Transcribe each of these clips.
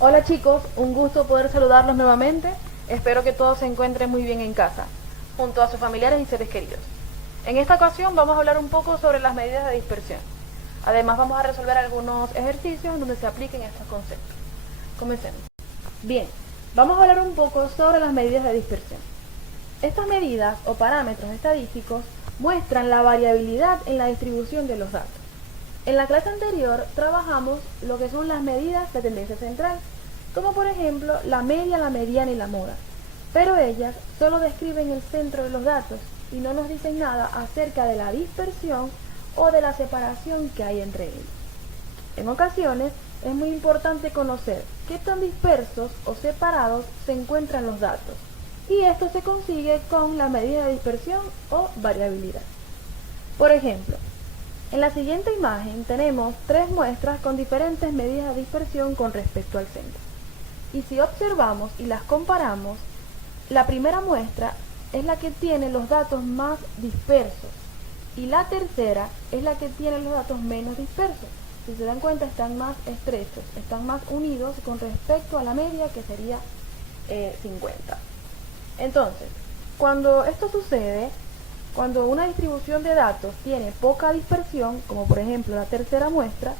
Hola chicos, un gusto poder saludarlos nuevamente. Espero que todos se encuentren muy bien en casa, junto a sus familiares y seres queridos. En esta ocasión vamos a hablar un poco sobre las medidas de dispersión. Además vamos a resolver algunos ejercicios en donde se apliquen estos conceptos. Comencemos. Bien, vamos a hablar un poco sobre las medidas de dispersión. Estas medidas o parámetros estadísticos muestran la variabilidad en la distribución de los datos. En la clase anterior trabajamos lo que son las medidas de tendencia central, como por ejemplo la media, la mediana y la moda, pero ellas solo describen el centro de los datos y no nos dicen nada acerca de la dispersión o de la separación que hay entre ellos. En ocasiones es muy importante conocer qué tan dispersos o separados se encuentran los datos, y esto se consigue con la medida de dispersión o variabilidad. Por ejemplo, en la siguiente imagen tenemos tres muestras con diferentes medidas de dispersión con respecto al centro. Y si observamos y las comparamos, la primera muestra es la que tiene los datos más dispersos y la tercera es la que tiene los datos menos dispersos. Si se dan cuenta, están más estrechos, están más unidos con respecto a la media, que sería 50. Entonces, cuando esto sucede, cuando una distribución de datos tiene poca dispersión, como por ejemplo la tercera muestra,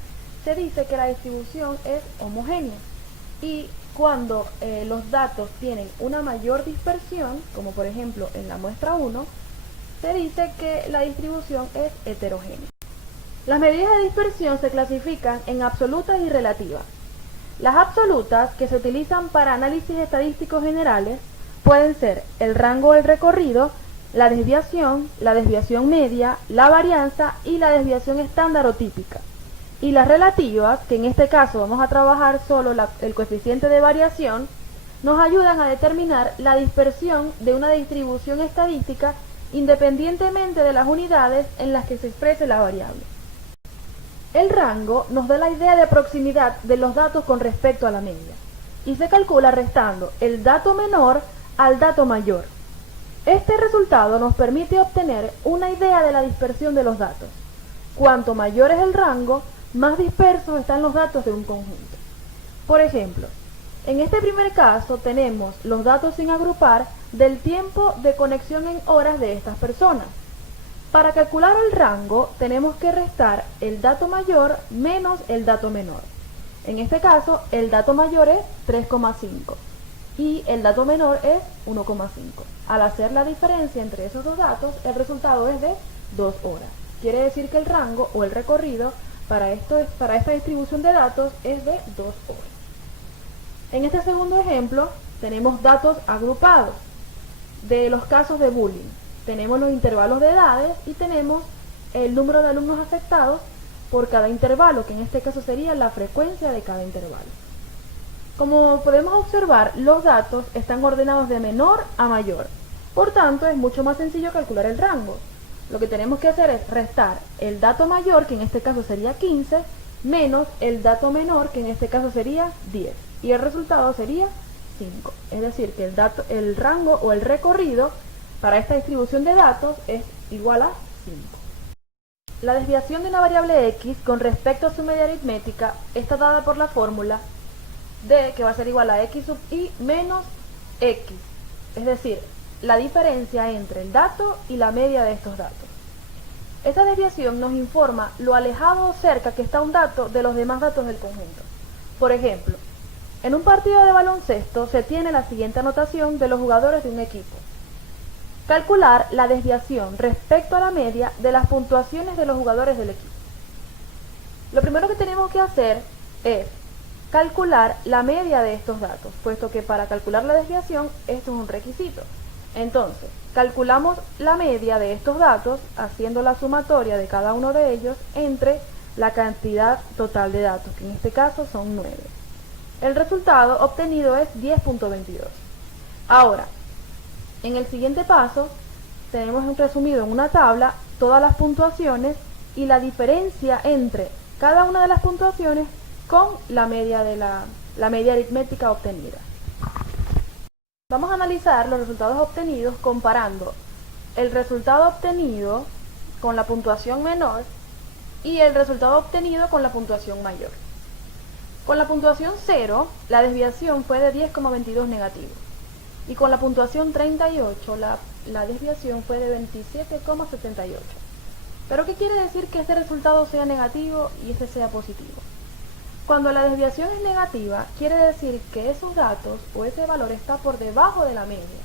se dice que la distribución es homogénea. Y cuando los datos tienen una mayor dispersión, como por ejemplo en la muestra 1, se dice que la distribución es heterogénea. Las medidas de dispersión se clasifican en absolutas y relativas. Las absolutas, que se utilizan para análisis estadísticos generales, pueden ser el rango del recorrido, la desviación media, la varianza y la desviación estándar o típica. Y las relativas, que en este caso vamos a trabajar solo el coeficiente de variación, nos ayudan a determinar la dispersión de una distribución estadística independientemente de las unidades en las que se exprese la variable. El rango nos da la idea de proximidad de los datos con respecto a la media, y se calcula restando el dato menor al dato mayor. Este resultado nos permite obtener una idea de la dispersión de los datos. Cuanto mayor es el rango, más dispersos están los datos de un conjunto. Por ejemplo, en este primer caso tenemos los datos sin agrupar del tiempo de conexión en horas de estas personas. Para calcular el rango tenemos que restar el dato mayor menos el dato menor. En este caso el dato mayor es 3,5 y el dato menor es 1,5. Al hacer la diferencia entre esos dos datos, el resultado es de 2 horas. Quiere decir que el rango o el recorrido para esta distribución de datos es de 2 horas. En este segundo ejemplo tenemos datos agrupados de los casos de bullying. Tenemos los intervalos de edades y tenemos el número de alumnos afectados por cada intervalo, que en este caso sería la frecuencia de cada intervalo. Como podemos observar, los datos están ordenados de menor a mayor. Por tanto, es mucho más sencillo calcular el rango. Lo que tenemos que hacer es restar el dato mayor, que en este caso sería 15, menos el dato menor, que en este caso sería 10. Y el resultado sería 5. Es decir, que el rango o el recorrido para esta distribución de datos es igual a 5. La desviación de una variable x con respecto a su media aritmética está dada por la fórmula d, que va a ser igual a x sub i menos x. Es decir, la diferencia entre el dato y la media de estos datos. Esta desviación nos informa lo alejado o cerca que está un dato de los demás datos del conjunto. Por ejemplo, en un partido de baloncesto se tiene la siguiente anotación de los jugadores de un equipo. Calcular la desviación respecto a la media de las puntuaciones de los jugadores del equipo. Lo primero que tenemos que hacer es calcular la media de estos datos, puesto que para calcular la desviación esto es un requisito. Entonces, calculamos la media de estos datos haciendo la sumatoria de cada uno de ellos entre la cantidad total de datos, que en este caso son 9. El resultado obtenido es 10.22. Ahora, en el siguiente paso, tenemos resumido en una tabla todas las puntuaciones y la diferencia entre cada una de las puntuaciones con la media aritmética obtenida. Vamos a analizar los resultados obtenidos comparando el resultado obtenido con la puntuación menor y el resultado obtenido con la puntuación mayor. Con la puntuación 0, la desviación fue de 10,22 negativo. Y con la puntuación 38, la desviación fue de 27,78. ¿Pero qué quiere decir que este resultado sea negativo y este sea positivo? Cuando la desviación es negativa, quiere decir que esos datos o ese valor está por debajo de la media.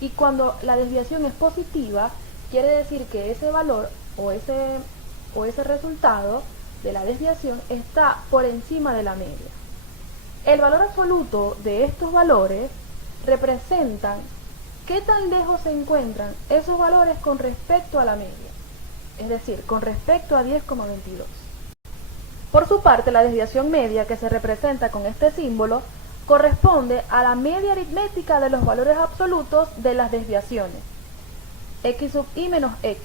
Y cuando la desviación es positiva, quiere decir que ese valor o ese resultado de la desviación está por encima de la media. El valor absoluto de estos valores representan qué tan lejos se encuentran esos valores con respecto a la media, es decir, con respecto a 10,22. Por su parte, la desviación media, que se representa con este símbolo, corresponde a la media aritmética de los valores absolutos de las desviaciones, x sub i menos x,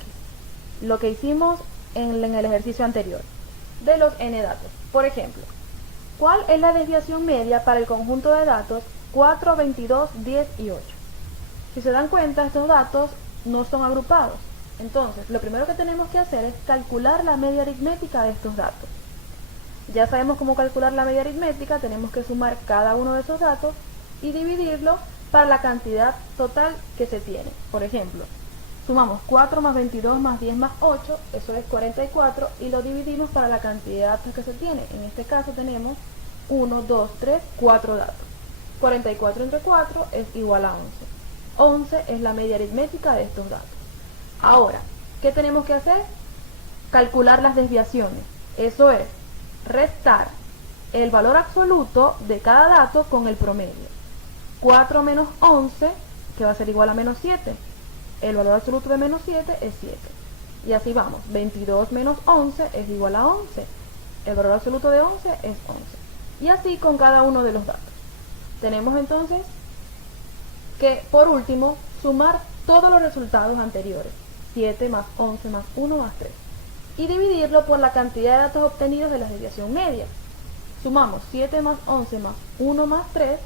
lo que hicimos en el ejercicio anterior, de los n datos. Por ejemplo, ¿cuál es la desviación media para el conjunto de datos 4, 22, 10 y 8? Si se dan cuenta, estos datos no son agrupados. Entonces, lo primero que tenemos que hacer es calcular la media aritmética de estos datos. Ya sabemos cómo calcular la media aritmética, tenemos que sumar cada uno de esos datos y dividirlo para la cantidad total que se tiene. Por ejemplo, sumamos 4 más 22 más 10 más 8, eso es 44, y lo dividimos para la cantidad de datos que se tiene. En este caso tenemos 1, 2, 3, 4 datos. 44 entre 4 es igual a 11. 11 es la media aritmética de estos datos. Ahora, ¿qué tenemos que hacer? Calcular las desviaciones. Eso es restar el valor absoluto de cada dato con el promedio. 4 menos 11, que va a ser igual a menos 7. El valor absoluto de menos 7 es 7. Y así vamos. 22 menos 11 es igual a 11. El valor absoluto de 11 es 11. Y así con cada uno de los datos. Tenemos entonces que, por último, sumar todos los resultados anteriores. 7 más 11 más 1 más 3. Y dividirlo por la cantidad de datos obtenidos de la desviación media. Sumamos 7 más 11 más 1 más 3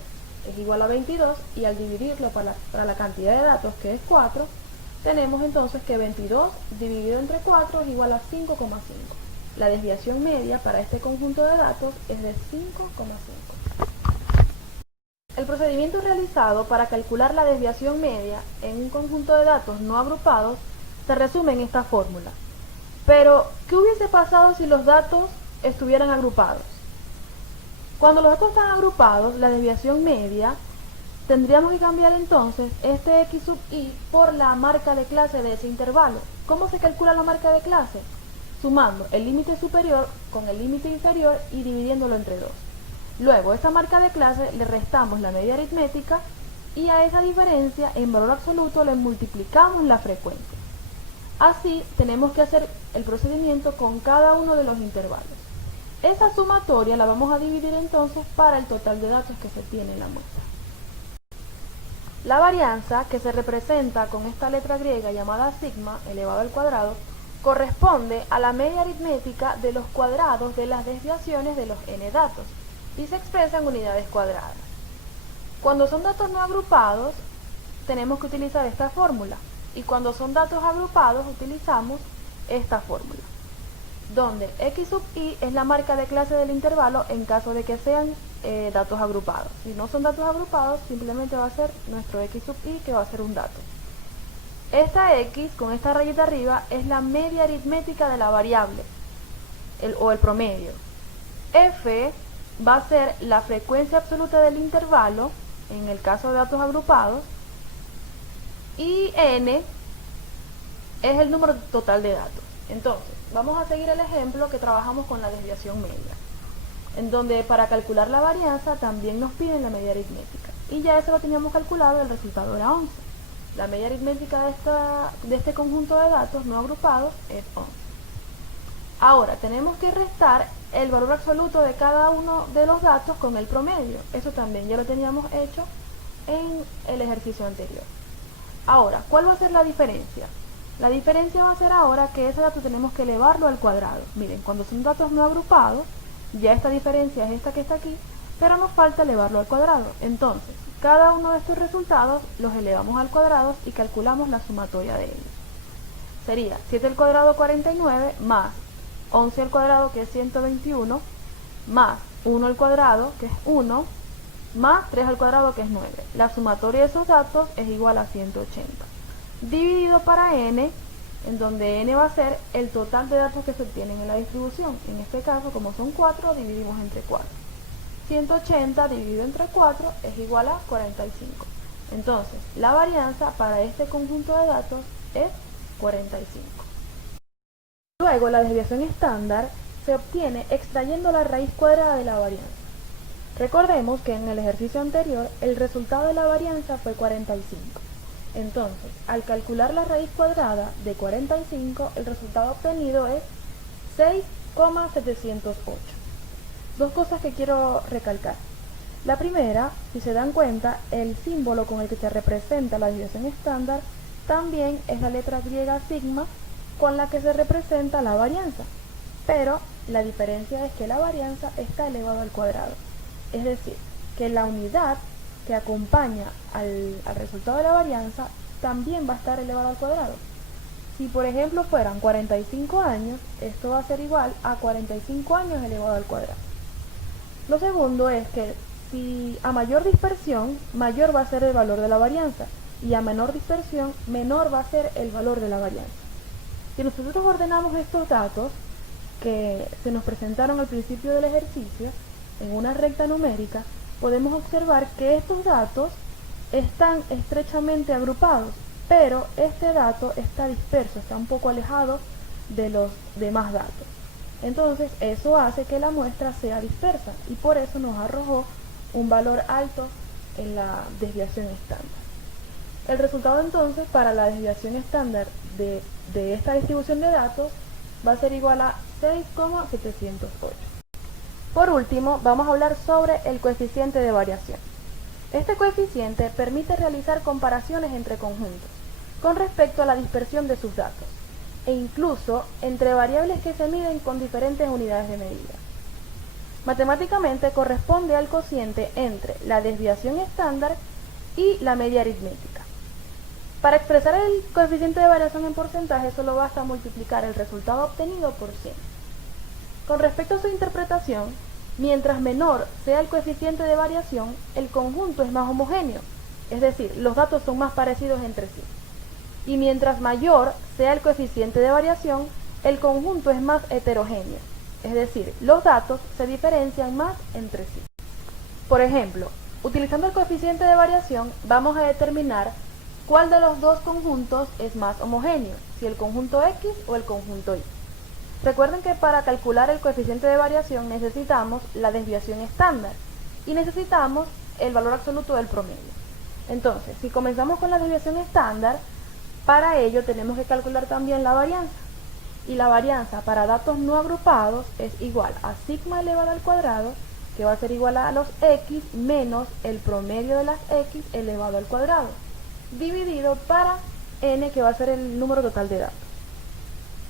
es igual a 22, y al dividirlo para la cantidad de datos, que es 4, tenemos entonces que 22 dividido entre 4 es igual a 5,5. La desviación media para este conjunto de datos es de 5,5. El procedimiento realizado para calcular la desviación media en un conjunto de datos no agrupados se resume en esta fórmula. Pero, ¿qué hubiese pasado si los datos estuvieran agrupados? Cuando los datos están agrupados, la desviación media, tendríamos que cambiar entonces este x sub i por la marca de clase de ese intervalo. ¿Cómo se calcula la marca de clase? Sumando el límite superior con el límite inferior y dividiéndolo entre 2. Luego, a esa marca de clase le restamos la media aritmética y a esa diferencia en valor absoluto le multiplicamos la frecuencia. Así, tenemos que hacer el procedimiento con cada uno de los intervalos. Esa sumatoria la vamos a dividir entonces para el total de datos que se tiene en la muestra. La varianza, que se representa con esta letra griega llamada sigma elevado al cuadrado, corresponde a la media aritmética de los cuadrados de las desviaciones de los n datos y se expresa en unidades cuadradas. Cuando son datos no agrupados, tenemos que utilizar esta fórmula, y cuando son datos agrupados utilizamos esta fórmula, donde x sub i es la marca de clase del intervalo en caso de que sean datos agrupados. Si no son datos agrupados, simplemente va a ser nuestro x sub i, que va a ser un dato. Esta x con esta rayita arriba es la media aritmética de la variable, o el promedio. F va a ser la frecuencia absoluta del intervalo en el caso de datos agrupados, y n es el número total de datos. Entonces, vamos a seguir el ejemplo que trabajamos con la desviación media, en donde para calcular la varianza también nos piden la media aritmética. Y ya eso lo teníamos calculado, el resultado era 11. La media aritmética de este conjunto de datos no agrupados es 11. Ahora, tenemos que restar el valor absoluto de cada uno de los datos con el promedio. Eso también ya lo teníamos hecho en el ejercicio anterior. Ahora, ¿cuál va a ser la diferencia? La diferencia va a ser ahora que ese dato tenemos que elevarlo al cuadrado. Miren, cuando son datos no agrupados, ya esta diferencia es esta que está aquí, pero nos falta elevarlo al cuadrado. Entonces, cada uno de estos resultados los elevamos al cuadrado y calculamos la sumatoria de ellos. Sería 7 al cuadrado 49 más 11 al cuadrado, que es 121, más 1 al cuadrado, que es 1, más 3 al cuadrado, que es 9. La sumatoria de esos datos es igual a 180. Dividido para n, en donde n va a ser el total de datos que se obtienen en la distribución. En este caso, como son 4, dividimos entre 4. 180 dividido entre 4 es igual a 45. Entonces, la varianza para este conjunto de datos es 45. Luego, la desviación estándar se obtiene extrayendo la raíz cuadrada de la varianza. Recordemos que en el ejercicio anterior el resultado de la varianza fue 45. Entonces, al calcular la raíz cuadrada de 45, el resultado obtenido es 6,708. Dos cosas que quiero recalcar. La primera, si se dan cuenta, el símbolo con el que se representa la desviación estándar también es la letra griega sigma con la que se representa la varianza, pero la diferencia es que la varianza está elevado al cuadrado, es decir, que la unidad que acompaña al resultado de la varianza también va a estar elevado al cuadrado. Si por ejemplo fueran 45 años, esto va a ser igual a 45 años elevado al cuadrado. Lo segundo es que si a mayor dispersión, mayor va a ser el valor de la varianza, y a menor dispersión, menor va a ser el valor de la varianza. Si nosotros ordenamos estos datos que se nos presentaron al principio del ejercicio en una recta numérica, podemos observar que estos datos están estrechamente agrupados, pero este dato está disperso, está un poco alejado de los demás datos. Entonces eso hace que la muestra sea dispersa y por eso nos arrojó un valor alto en la desviación estándar. El resultado entonces para la desviación estándar de esta distribución de datos va a ser igual a 6,708. Por último, vamos a hablar sobre el coeficiente de variación. Este coeficiente permite realizar comparaciones entre conjuntos con respecto a la dispersión de sus datos e incluso entre variables que se miden con diferentes unidades de medida. Matemáticamente corresponde al cociente entre la desviación estándar y la media aritmética. Para expresar el coeficiente de variación en porcentaje solo basta multiplicar el resultado obtenido por 100. Con respecto a su interpretación, mientras menor sea el coeficiente de variación, el conjunto es más homogéneo, es decir, los datos son más parecidos entre sí. Y mientras mayor sea el coeficiente de variación, el conjunto es más heterogéneo, es decir, los datos se diferencian más entre sí. Por ejemplo, utilizando el coeficiente de variación, vamos a determinar cuál de los dos conjuntos es más homogéneo, si el conjunto X o el conjunto Y. Recuerden que para calcular el coeficiente de variación necesitamos la desviación estándar y necesitamos el valor absoluto del promedio. Entonces, si comenzamos con la desviación estándar, para ello tenemos que calcular también la varianza. Y la varianza para datos no agrupados es igual a sigma elevado al cuadrado, que va a ser igual a los X menos el promedio de las X elevado al cuadrado, dividido para n, que va a ser el número total de datos.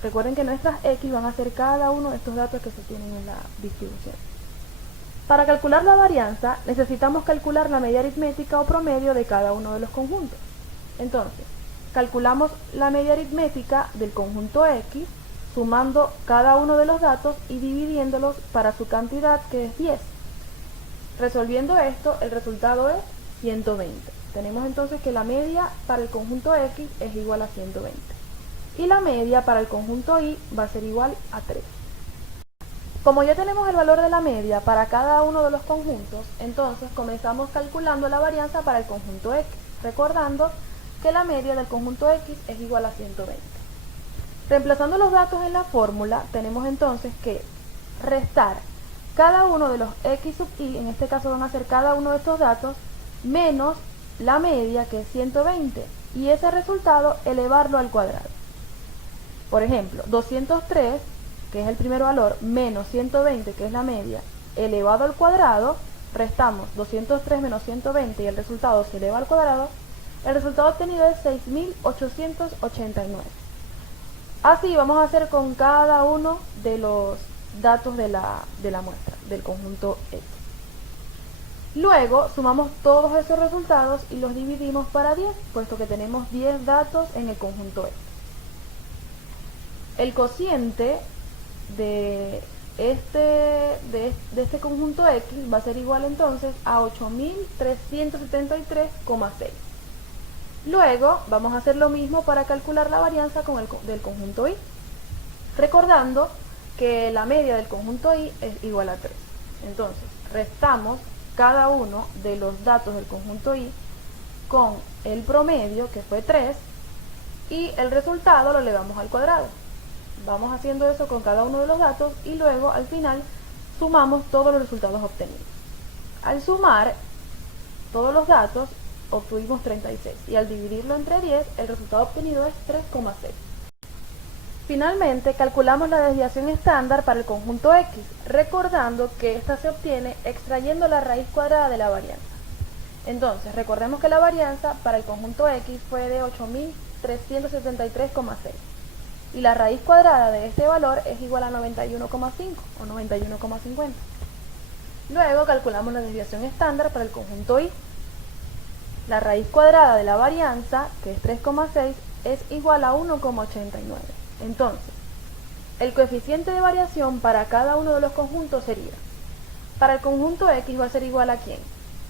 Recuerden que nuestras X van a ser cada uno de estos datos que se tienen en la distribución. Para calcular la varianza necesitamos calcular la media aritmética o promedio de cada uno de los conjuntos. Entonces, calculamos la media aritmética del conjunto X sumando cada uno de los datos y dividiéndolos para su cantidad, que es 10. Resolviendo esto, el resultado es 120. Tenemos entonces que la media para el conjunto X es igual a 120. Y la media para el conjunto Y va a ser igual a 3. Como ya tenemos el valor de la media para cada uno de los conjuntos, entonces comenzamos calculando la varianza para el conjunto X, recordando que la media del conjunto X es igual a 120. Reemplazando los datos en la fórmula, tenemos entonces que restar cada uno de los X sub Y, en este caso van a ser cada uno de estos datos, menos la media, que es 120, y ese resultado elevarlo al cuadrado. Por ejemplo, 203, que es el primer valor, menos 120, que es la media, elevado al cuadrado, restamos 203 menos 120 y el resultado se eleva al cuadrado, el resultado obtenido es 6.889. Así vamos a hacer con cada uno de los datos de la muestra, del conjunto X. Luego sumamos todos esos resultados y los dividimos para 10, puesto que tenemos 10 datos en el conjunto X. El cociente de de este conjunto X va a ser igual entonces a 8373,6. Luego vamos a hacer lo mismo para calcular la varianza del conjunto Y, recordando que la media del conjunto Y es igual a 3. Entonces restamos cada uno de los datos del conjunto Y con el promedio, que fue 3, y el resultado lo elevamos al cuadrado. Vamos haciendo eso con cada uno de los datos y luego al final sumamos todos los resultados obtenidos. Al sumar todos los datos obtuvimos 36 y al dividirlo entre 10 el resultado obtenido es 3,6. Finalmente calculamos la desviación estándar para el conjunto X, recordando que esta se obtiene extrayendo la raíz cuadrada de la varianza. Entonces recordemos que la varianza para el conjunto X fue de 8373,6 y la raíz cuadrada de este valor es igual a 91,5 o 91,50. Luego calculamos la desviación estándar para el conjunto Y. La raíz cuadrada de la varianza, que es 3,6, es igual a 1,89. Entonces, el coeficiente de variación para cada uno de los conjuntos sería, para el conjunto X va a ser igual a ¿quién?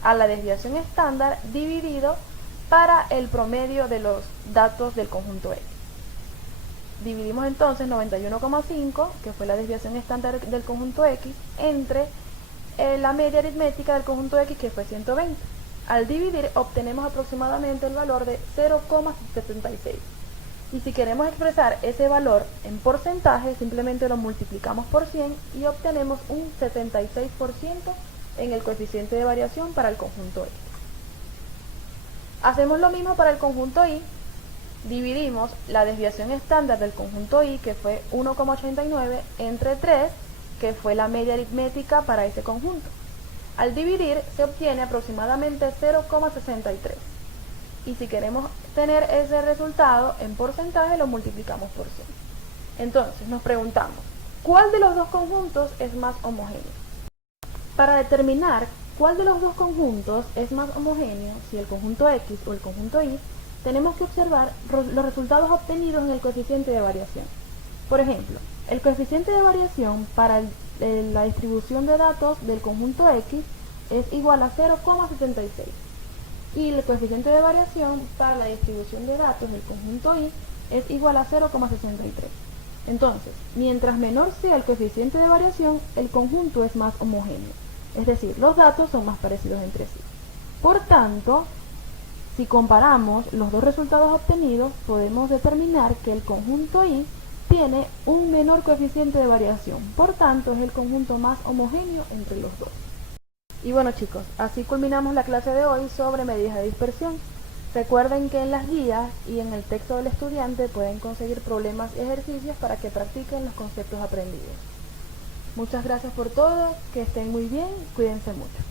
A la desviación estándar dividido para el promedio de los datos del conjunto X. Dividimos entonces 91,5, que fue la desviación estándar del conjunto X, entre la media aritmética del conjunto X, que fue 120. Al dividir obtenemos aproximadamente el valor de 0,76. Y si queremos expresar ese valor en porcentaje, simplemente lo multiplicamos por 100 y obtenemos un 76% en el coeficiente de variación para el conjunto X. Hacemos lo mismo para el conjunto Y. Dividimos la desviación estándar del conjunto Y, que fue 1,89, entre 3, que fue la media aritmética para ese conjunto. Al dividir se obtiene aproximadamente 0,63. Y si queremos tener ese resultado en porcentaje, lo multiplicamos por 100. Entonces nos preguntamos, ¿cuál de los dos conjuntos es más homogéneo? Para determinar cuál de los dos conjuntos es más homogéneo, si el conjunto X o el conjunto Y, tenemos que observar los resultados obtenidos en el coeficiente de variación. Por ejemplo, el coeficiente de variación para la distribución de datos del conjunto X es igual a 0,76 y el coeficiente de variación para la distribución de datos del conjunto Y es igual a 0,63. Entonces, mientras menor sea el coeficiente de variación, el conjunto es más homogéneo, es decir, los datos son más parecidos entre sí. Por tanto, si comparamos los dos resultados obtenidos, podemos determinar que el conjunto Y tiene un menor coeficiente de variación, por tanto es el conjunto más homogéneo entre los dos. Y bueno chicos, así culminamos la clase de hoy sobre medidas de dispersión. Recuerden que en las guías y en el texto del estudiante pueden conseguir problemas y ejercicios para que practiquen los conceptos aprendidos. Muchas gracias por todo, que estén muy bien, cuídense mucho.